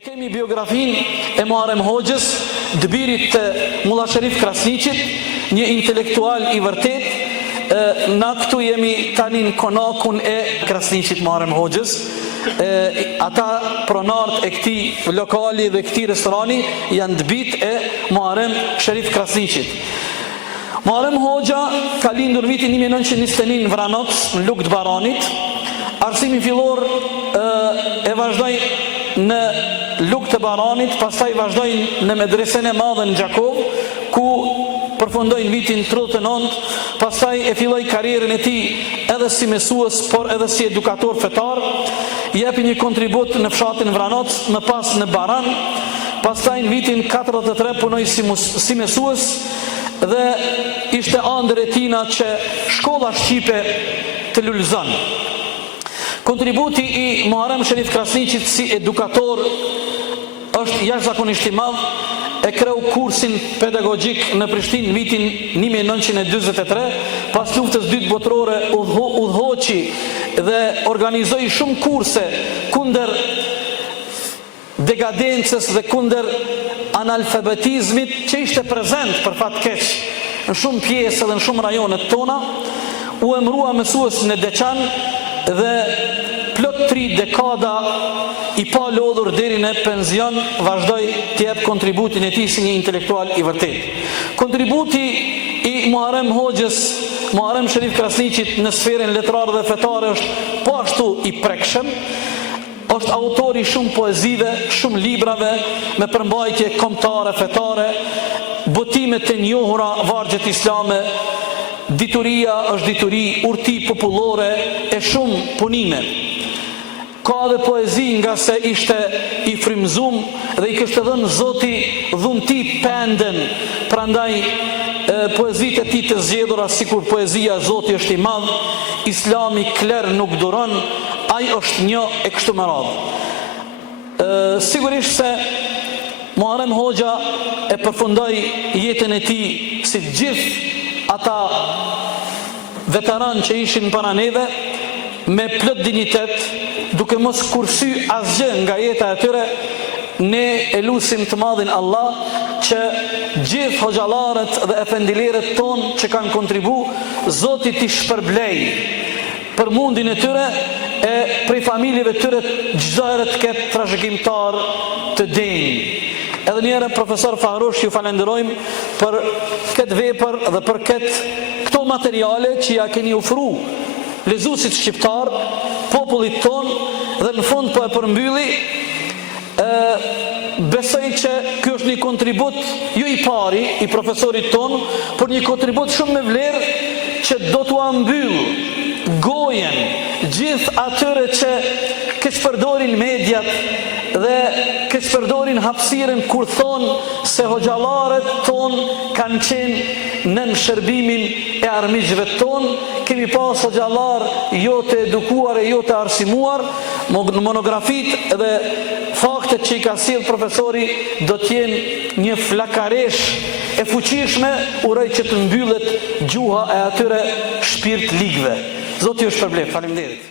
kemi biografin e Muharrem Hoxhës, dëbirit të Mulla Sherif Krasniqit, një intelektual i vërtet. Na këtu jemi tani në konakun e Krasniqit Muharrem Hoxhës. Ata pronart e këtij lokali dhe këtij restorani janë dëbit e Muharrem Sherif Krasniqit. Muharrem Hoxha ka lindur vitin 1921 në Vranoc, në Lugë të Baranit. Arsimi fillor e vazhdoi në Lugë të Baranit, pastaj vazhdojnë në medresen e madhe në Gjakov, ku përfundojnë vitin 39, pastaj e filloi karrierën e tij edhe si mësues, por edhe si edukator fetar, jepi një kontribut në fshatin Vranoc, më pas në Baran, pastaj në vitin 43 punoi si mësues dhe ishte ëndër e tina që shkolla shqipe të Lulzon. Kontributi i Muharrem Sherif Krasniqit si edukator është jashtëzakonisht i madh. E kreu kursin pedagogjik në Prishtinë në vitin 1943, pas luftës dytë botërore udhëhoqi dhe organizoi shumë kurse kundër degadencës dhe kundër analfabetizmit që ishte prezent për fat keq në shumë pjesë dhe në shumë rajonet tona. U emërua mësues në Deçan dhe plot 3 dekada i pa lodhur deri në penzion vazhdoi të jep kontributin e tij si një intelektual i vërtet. Kontributi i Muharrem Hoxhës, Muharrem Sherif Krasniqit në sferën letrare dhe fetare është po ashtu i prekshëm. Është autor i shumë poezive, shumë librave me përmbajtje kombëtare, fetare, botime të njohura, vargjet islame, dituria është dituri, urti popullore e shumë punime. Ka dhe poezi nga se ishte i frymëzum dhe i kishte dhënë Zoti dhunti penden, prandaj poezitë e tij të zgjedhura sikur poezia e Zotit është i madh, Islami kler nuk duron, ai është një e kështu me radhë. Sigurisht se Muharrem Hoxha e përfundoi jetën e tij si të gjithë ata veteran që ishin para neve me plot dinjitet, duke mos kursy asgjë nga jeta e tyre. Ne e lutim të madhin Allah që gjithë hoxhallarët dhe efendilerët tonë që kanë kontribu, Zoti t'i shpërblej për mundin e tyre e prej familjeve tyre çdo herë të ketë trashëgimtar të denj. Edhe një herë profesor Fahrush, ju falenderojmë për këtë vepër dhe për këto materiale që ja keni ofruar lezuesit shqiptar, popullit ton, dhe në fund po e përmbylli. Besoj që ky është një kontribut jo i pari i profesorit ton, por një kontribut shumë me vlerë që do t'u ambyll gojen gjithë atyre që keq përdorin mediat dhe keq përdorin hapësirën kur thonë se hoxhallarët ton kanë qenë në shërbimin e armiqve ton. Kemi pas hoxhallar jo të edukuar e jo të arsimuar. Në monografit dhe faktet që i ka sjell profesori do t'jenë një flakaresh e fuqishme, uroj që të mbyllet gjuha e atyre shpirt ligëve. Zoti ju shpërblet. Faleminderit.